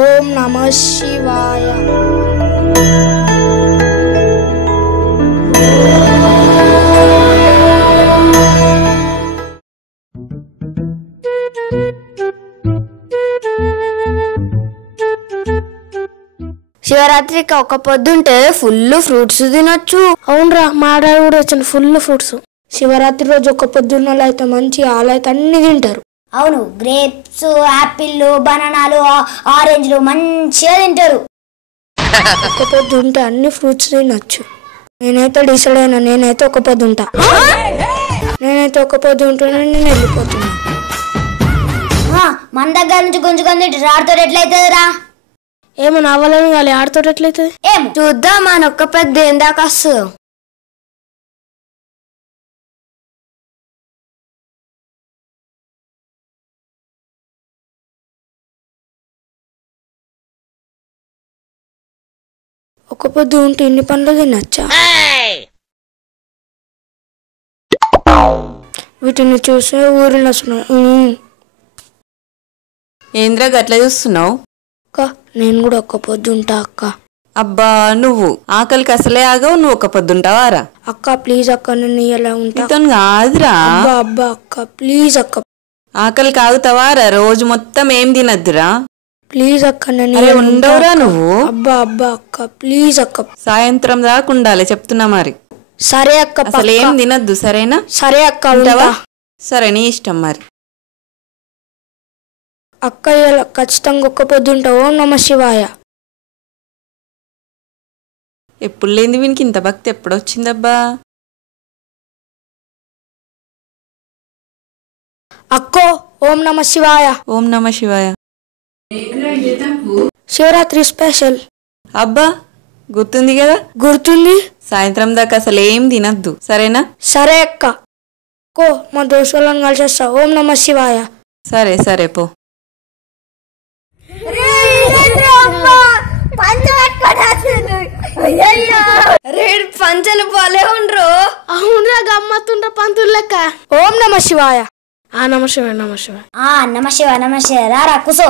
ఓం నమ శివాయ. శివరాత్రికి ఒక పొద్దుంటే ఫుల్ ఫ్రూట్స్ తినొచ్చు. అవునరా మా కూడా వచ్చిన ఫుల్ ఫ్రూట్స్. శివరాత్రి రోజు ఒక పొద్దున్న వాళ్ళు అయితే మంచి ఆలైతే అన్ని తింటారు. అవును గ్రేప్స్ యాపిల్ బనానాలు ఆరెంజ్లు మంచిగా తింటారు. ఒక పొద్దు ఉంటే అన్ని ఫ్రూట్స్ తినొచ్చు. నేనైతే డిసైడ్ అయినా నేనైతే ఒక పొద్దు ఉంటా. నేనైతే ఒక పొద్దు ఉంటున్నా నేను వెళ్ళిపోతున్నా. మన దగ్గర నుంచి గుంజుకొని తింటే రాడుతో ఎట్లయితుంది రా ఏమో నవ్వాలని కానీ ఆడుతో ఎట్లయితుంది? ఏం చూద్దాం మన ఒక్క పెద్ద ఏం దాకా వస్తుందో. ఒక పొద్దు ఉంటే ఇన్ని పనులు తినచ్చా? వీటిని చూసే ఊరిలో వస్తున్నాయి ఉమ్. ఏంద్రా గట్ల చూస్తున్నావు? అక్క నేను కూడా ఒక్క పొద్దు ఉంటా అక్క. అబ్బా నువ్వు. ఆకలికి అసలే ఆగవు నువ్వు ఒక పొద్దుంటావారా అక్క ప్లీజ్ అక్క నేను ఇలా ఉంటా. కాదురా. అబ్బా అబ్బా అక్క ప్లీజ్ అక్క. ఆకలికి ఆగుతావారా రోజు మొత్తం ఏం తినద్దురా? ప్లీజ్ అక్క నేను ఉండవురా. నువ్వు. అబ్బా అబ్బా అక్క ప్లీజ్ అక్క. సాయంత్రం దాకా ఉండాలి చెప్తున్నా మరి. సరే అక్క అసలు ఏం. తినద్దు సరేనా? సరే అక్క ఉంటావా? ఉంటా సరే నీ ఇష్టం మరి. అక్క ఇయ్యాల ఖచ్చితంగా ఒక్క పొద్దు ఉంటా ఓం నమ శివాయ. ఎప్పుడు లేని వీనికి ఇంత భక్తి ఎప్పుడొచ్చిందబ్బా అక్కో ఓం నమ శివాయ. ఓం నమ శివాయ. శివరాత్రి స్పెషల్. అబ్బా గుర్తుంది కదా? గుర్తుంది. సాయంత్రం దాకా అసలు ఏం తినద్దు సరేనా? సరే అక్క. కో మా దోస్తులను కలిసేస్తా. ఓం నమ శివాయ. సరే సరే పో. రేడు పంచలు పోలే ఉండ్రు. అవునరా గమ్మత్తుండ్ర పంతులు లెక్క ఓం నమ శివాయ. ఆ నమ శివాయ నమ శివాయ. ఆ నమ శివ నమ శివ రారా కుసో.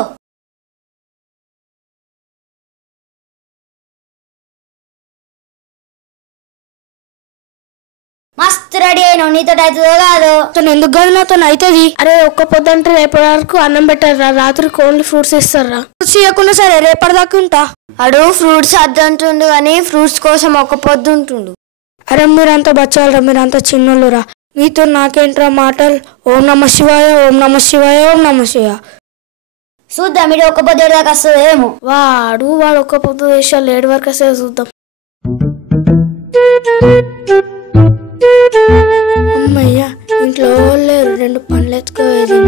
అయినావు నీతో అవుతుందో కాదు అతను ఎందుకు కాదు నాతో? అవుతుంది. అరే ఒక్క పొద్దు అంటే రేపటి వరకు అన్నం పెట్టారా రాత్రికి ఓన్లీ ఫ్రూట్స్ ఇస్తారా? ఫ్రూట్స్ ఇవ్వకుండా సరే రేపటిదాకా ఉంటా. అడు ఫ్రూట్స్ అద్దంటుండు కానీ ఫ్రూట్స్ కోసం ఒక పొద్దు ఉంటుండు. అరే మీరంతా బచ్చాలరా మీరంతా చిన్నోళ్ళురా. మీతో నాకేంట్రా మాటలు? ఓం నమ శివాయ ఓం నమ శివాయ ఓం నమ శివాయ చూద్దాం మీరు ఒక పొద్దు దాకా వస్తుంది ఏమో. వాడు వాడు ఒక్క పొద్దు వేసాలు ఏడు వరకు వస్తే చూద్దాం. అమ్మయ్య ఇంట్లో లేరు రెండు పనులు ఎత్తుకోవేది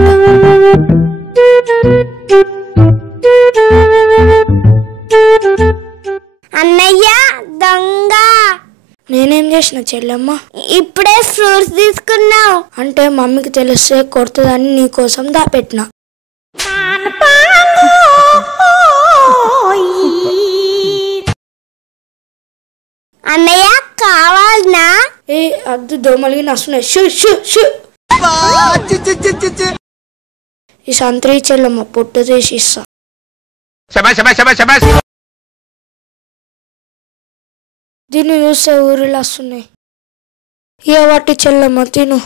అన్నయ్య దొంగ. నేనేం చేసిన చెల్లెమ్మ? ఇప్పుడే ఫ్రూట్స్ తీసుకున్నావు. అంటే మమ్మీకి తెలిస్తే కొడుతుందని నీకోసం దాపెట్టిన. కాదు దోమలిగి నస్తున్నాయి షు షు షు. ఈ సంత్రి చెల్లమ్మ పొట్టు చేసి ఇస్తా. దీన్ని చూస్తే ఊరిలో వస్తున్నాయి. ఏ వాటి చెల్లమ్మ తిను.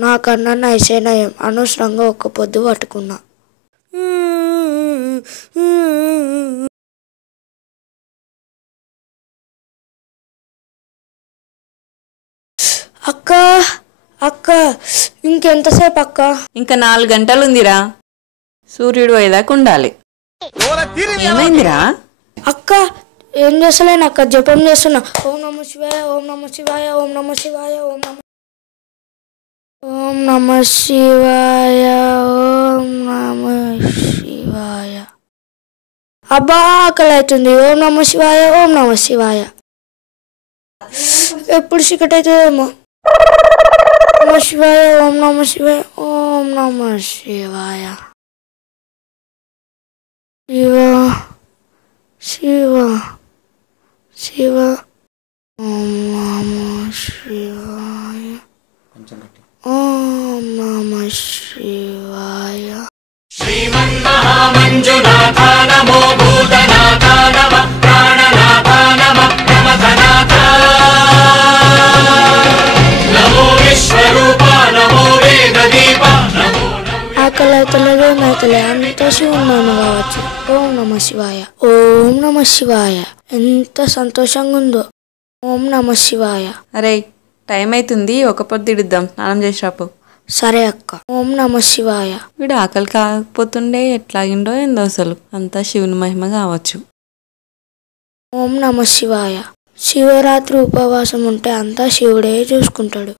నాకన్నా నైసేనయం అనవసరంగా ఒక్క పొద్దు పట్టుకున్నా. అక్క అక్క ఇంకెంతసేపు అక్క? ఇంకా నాలుగు గంటలు ఉందిరా సూర్యుడు పోయేదాకా ఉండాలి. ఏమైందిరా? అక్క ఏం చేస్తలేను అక్క జపం చేస్తున్నా. ఓం నమ శివాయ ఓం నమ శివాయ ఓం నమ శివాయ ఓం నమ ఓం నమ శివాయ ఓం నమ శివాయ. అబ్బా ఆకలి అవుతుంది ఓం నమ శివాయ ఓం నమ శివాయ. ఎప్పుడు नमः शिवाय, ओम नमः शिवाय, ओम नमः शिवाय। शिवा शिवा शिवा, ओम नमः शिवाय। ओम नमः शिवाय। श्रीमन् श्रीमन्महामञ्जुनाथा नमो ఓం నమ శివాయ శివున్నాను కావచ్చు ఓం నమ శివాయ ఓం నమ శివాయ ఎంత సంతోషంగా ఉందో ఓం నమ శివాయ అరే టైం అవుతుంది ఒక పొద్దు ఇడుద్దాం. స్నానం చేసి రాపు. సరే అక్క. ఓం నమ శివాయ వీడు ఆకలి కాకపోతుండే ఎట్లాగిండో ఏందో అసలు. అంతా శివుని మహిమ కావచ్చు. ఓం నమ శివాయ శివరాత్రి ఉపవాసం ఉంటే అంతా శివుడే చూసుకుంటాడు.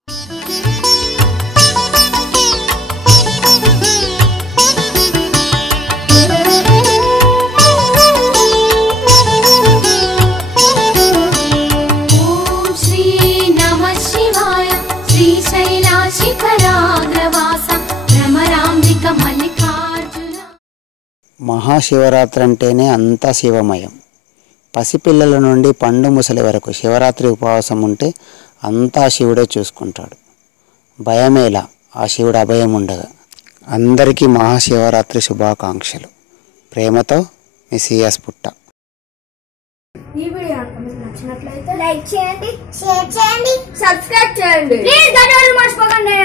మహాశివరాత్రి అంటేనే అంతా శివమయం. పసిపిల్లల నుండి పండు ముసలి వరకు శివరాత్రి ఉపవాసం ఉంటే అంతా శివుడే చూసుకుంటాడు. భయమేలా ఆ శివుడు అభయం ఉండగా అందరికీ మహాశివరాత్రి శుభాకాంక్షలు. ప్రేమతో మీ సిఎస్ పుట్ట. ఈ వీడియో నచ్చినట్లయితే లైక్ చేయండి షేర్ చేయండి సబ్స్క్రైబ్ చేయండి. ప్లీజ్ మర్చిపోకండి.